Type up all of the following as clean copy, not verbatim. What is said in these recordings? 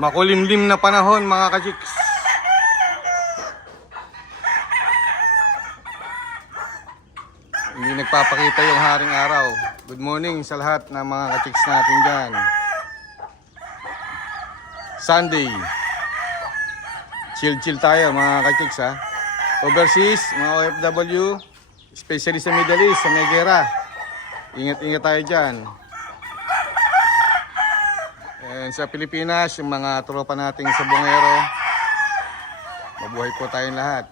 Makulimlim na panahon mga ka-chicks. Hindi nagpapakita yung haring araw. Good morning sa lahat ng mga ka-chicks natin dyan. Sunday. Chill tayo mga ka-chicks ha. Overseas, mga OFW, especially sa Middle East, sa Megera. Ingat tayo dyan. And sa Pilipinas, yung mga tropa nating sabongero, mabuhay po tayong lahat.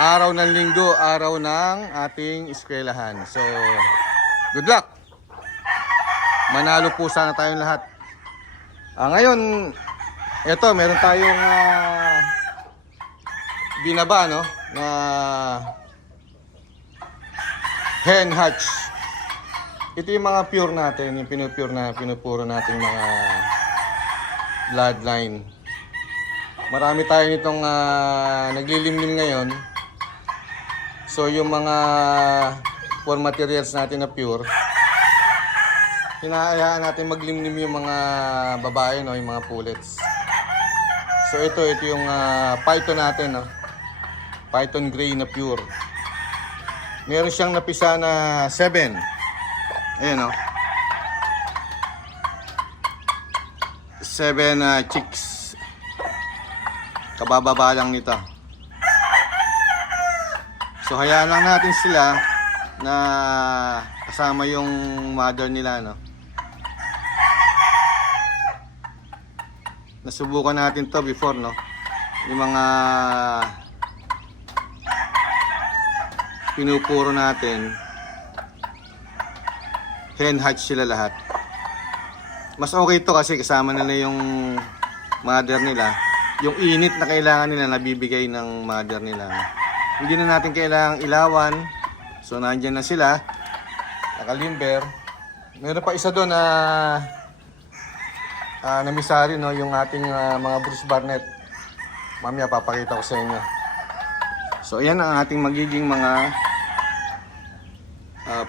Araw ng linggo, araw ng ating eskwelahan. So, good luck! Manalo po sana tayong lahat. Ngayon, eto, meron tayong binaba, no? Na hen hatch. Ito yung mga pure natin, yung pinupuro natin mga bloodline. Marami tayo nitong naglilimlim ngayon. So yung mga core materials natin na pure, hinahayaan natin maglimlim yung mga babae, no, yung mga pullets. So ito yung python natin, no? Python gray na pure. Meron siyang napisa na 7. Ayan, no? 7 chicks. Kabababa lang nito. So hayaan lang natin sila na kasama yung mother nila, no? Nasubukan natin to before, no? Yung mga pinupuro natin, hen hatch sila lahat. Mas okay to kasi kasama nila yung mother nila. Yung init na kailangan nila nabibigay ng mother nila. Hindi na natin kailangang ilawan. So nandyan na sila, nakalimber. Meron pa isa doon na namisari, no, yung ating mga Bruce Barnett. Mamaya papakita ko sa inyo. So ayan ang ating magiging mga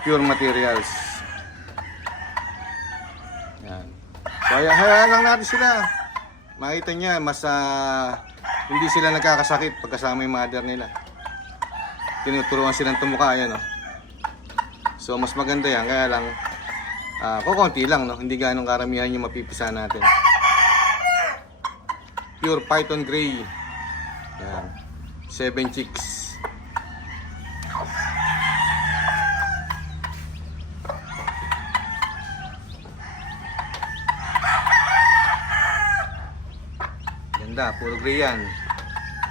pure materials. Yan. So hayaan lang natin sila. Makita niya mas hindi sila nagkakasakit pagkasama yung mother nila. Tinuturuan silang tumuka, ayan, no? So mas maganda yan, kaya lang kukunti lang, no? Hindi ganong karamihan yung mapipisa natin. Pure python gray. Yan. 7 chicks. Ganda, puro gray yan.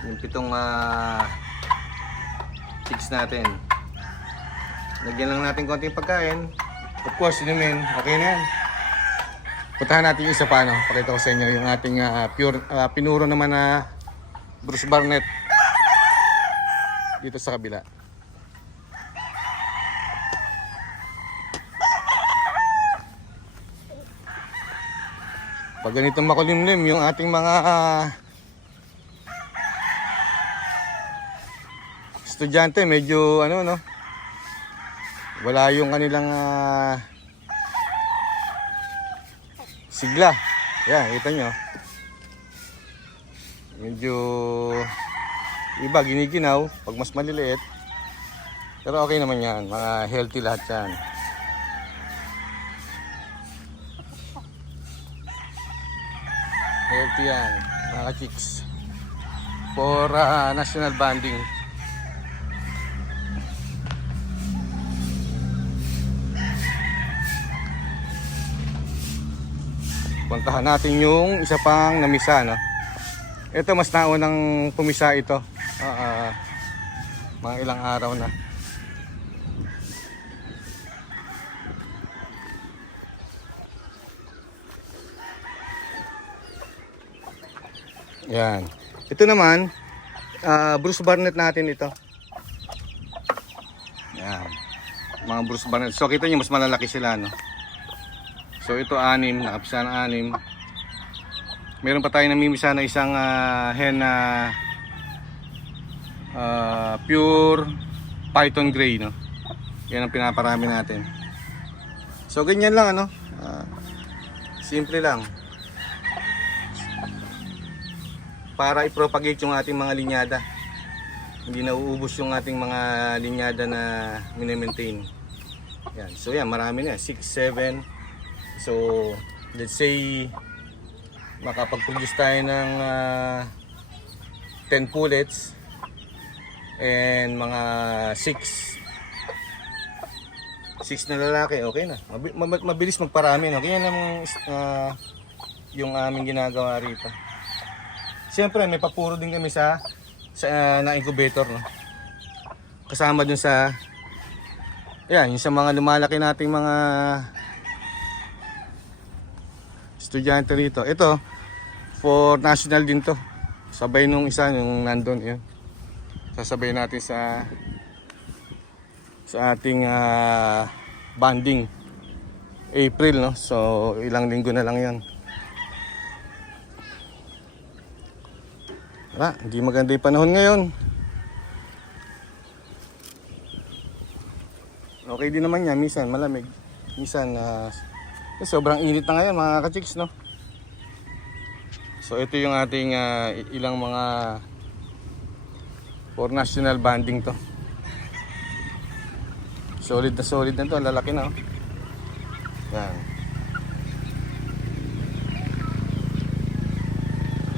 Yung 7 chicks natin. Lagyan lang natin konting pagkain. Of course, inumin. Okay na yan. Puntahan natin yung isa pa, no? Pakita ko sa inyo yung ating pure, pinuro naman na Bruce Barnett dito sa kabila. Pag ganitong makulimlim yung ating mga estudyante, medyo ano, no, wala yung kanilang sigla. Yan, kita nyo, medyo iba, giniginaw pag mas maliliit, pero okay naman yan, mga healthy lahat yan. Healthy yan mga chicks for national bonding. Puntahan natin yung isa pang namisa, no? Ito mas naunang pumisa ito. Mga ilang araw na. Yan. Ito naman, Bruce Barnett natin ito. Yan. Mga Bruce Barnett. So kita nyo mas malalaki sila, no? So ito 6, nakapisa ng 6. Meron pa tayo namimisa na isang hen na pure python gray, no? Yan ang pinaparami natin. So ganyan lang, ano, simple lang. para i-propagate yung ating mga linyada. Hindi nauubos yung ating mga linyada na mini-maintain. Yan. So yan, marami na, 6, 7. So let's say makapag-produce tayo ng 10 pullets and mga 6 na lalaki, okay na. Mabilis magparami, no? Kaya naman yung aming ginagawa rito. Siyempre may papuro din kami sa na incubator, no? Kasama dun sa yan, yung sa mga lumalaki nating mga estudyante rito. Ito for national din to. Sabay nung isa yung nandun, yun. Sasabay natin sa ating banding April, no? So ilang linggo na lang yan. Hindi maganda yung panahon ngayon. Okay din naman yan, minsan malamig, minsan sobrang init na ngayon mga ka-chicks, no? So ito yung ating ilang mga for national banding to. Solid na to, lalaki na, oh. Yan.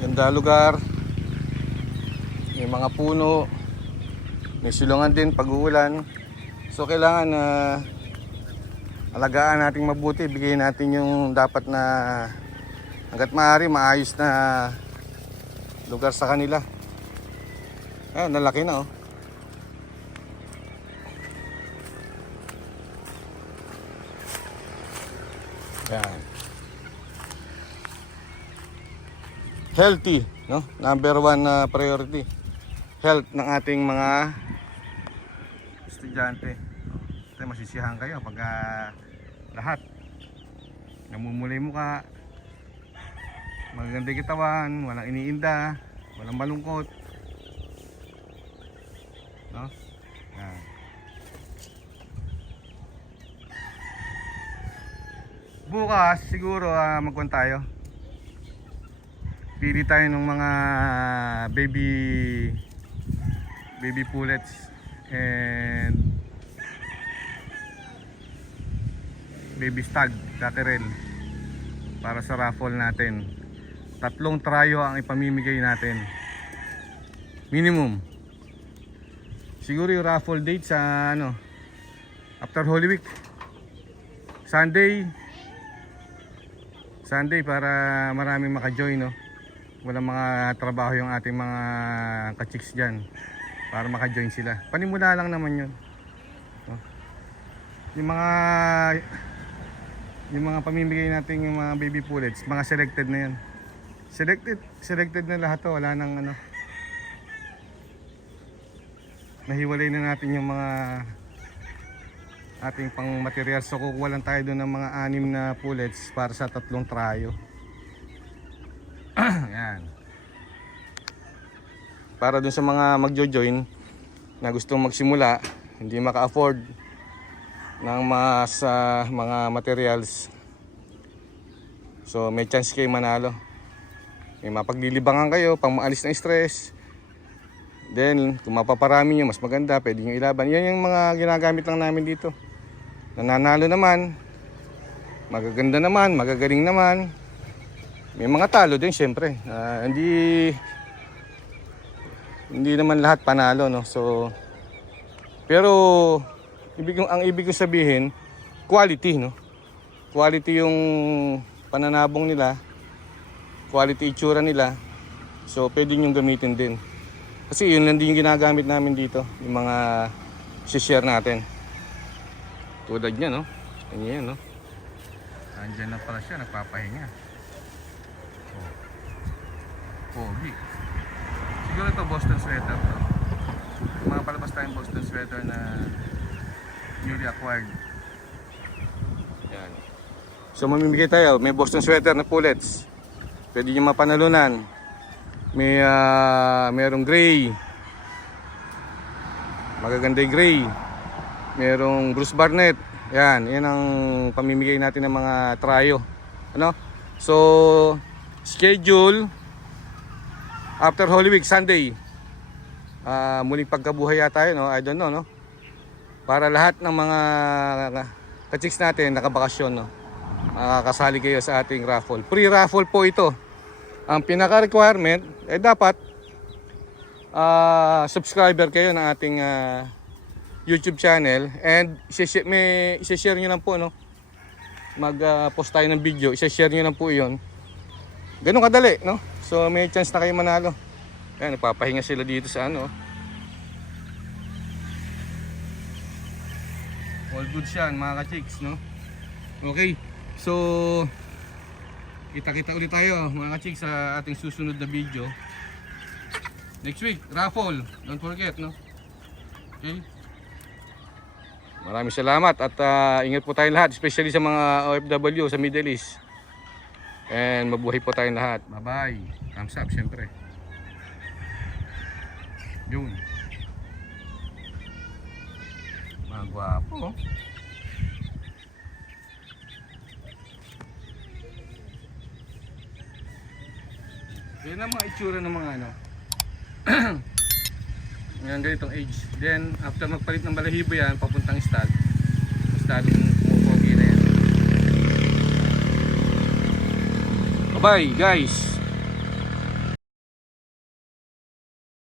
Ganda lugar. May mga puno. May silungan din pag uulan. So kailangan alagaan natin mabuti, bigyan natin yung dapat na hangga't maaari maayos na lugar sa kanila. Ayun, nalaki na, oh. Yan. Healthy, no? Number 1 priority. Health ng ating mga estudyante. Ito, masisiyahan kayo pag lahat namumulay mukha, maganda yung kitawan, walang iniinda, walang malungkot, no? Yan. Bukas siguro magkuhan tayo. Pili tayo ng mga baby pullets and baby stag, cockerel para sa raffle natin. 3 trayo ang ipamimigay natin minimum. Siguro yung raffle date sa after Holy Week, Sunday para maraming maka-join, no? Walang mga trabaho yung ating mga ka-chicks dyan para maka-join sila. Panimula lang naman yun, no? Yung mga pamimigay natin, yung mga baby pullets, mga selected na yan. Selected na lahat to. Wala nang nahiwalay na natin yung mga ating pang material. So kukuha lang tayo doon ng mga 6 na pullets para sa 3 trayo. Yan. Para doon sa mga magjo-join na gustong magsimula, hindi maka-afford ng mga materials. So may chance kayo manalo. May mapaglilibangan kayo pang maalis ng stress. Then kung mapaparami nyo, mas maganda, pwede nyo ilaban. Yan yung mga ginagamit lang namin dito. Nananalo naman, magaganda naman, magagaling naman. May mga talo din syempre. Hindi naman lahat panalo, no? So pero ang ibig kong sabihin, quality, no? Quality yung pananabong nila, quality itsura nila. So pwede nyo gamitin din. Kasi yun lang din yung ginagamit namin dito, yung mga share natin. Tulad niya, no? Yan, no? Andyan na pala siya, nagpapahinga. Pogi. Siguro ito Boston sweater to. Mga palabas tayong Boston sweater na newly acquired. Yan. So mamimigay tayo, may Boston sweater na pullets. Pwede nyo mapanalunan. Merong gray. Magaganda yung gray. Merong Bruce Barnett. Yan ang pamimigay natin ng mga trayo. Ano? So schedule after Holy Week, Sunday. Muling pagkabuhay yata yun, no? I don't know, no? Para lahat ng mga ka-chicks natin nakabakasyon, no? Kasali kayo sa ating raffle. Free raffle po ito. Ang pinaka-requirement dapat subscriber kayo ng ating YouTube channel, and i-share nyo lang po, no? Mag-post tayo ng video, i-share nyo lang po iyon. Ganun kadali, no? So may chance na kayo manalo. Ayan, nagpapahinga sila dito sa ano. All good yan mga ka-chicks, no? Okay, so kita-kita ulit tayo mga ka-chicks sa ating susunod na video. Next week, raffle. Don't forget, no? Okay? Maraming salamat at ingat po tayong lahat, especially sa mga OFW sa Middle East. And mabuhay po tayong lahat. Bye-bye. Thumbs up, syempre. Yun. Mga gwapo. Yan ang mga itsura ng mga ano. Yan, ganitong age. Then after magpalit ng balahibo yan papuntang stud, stadong pumupogi na yan. Bye bye guys.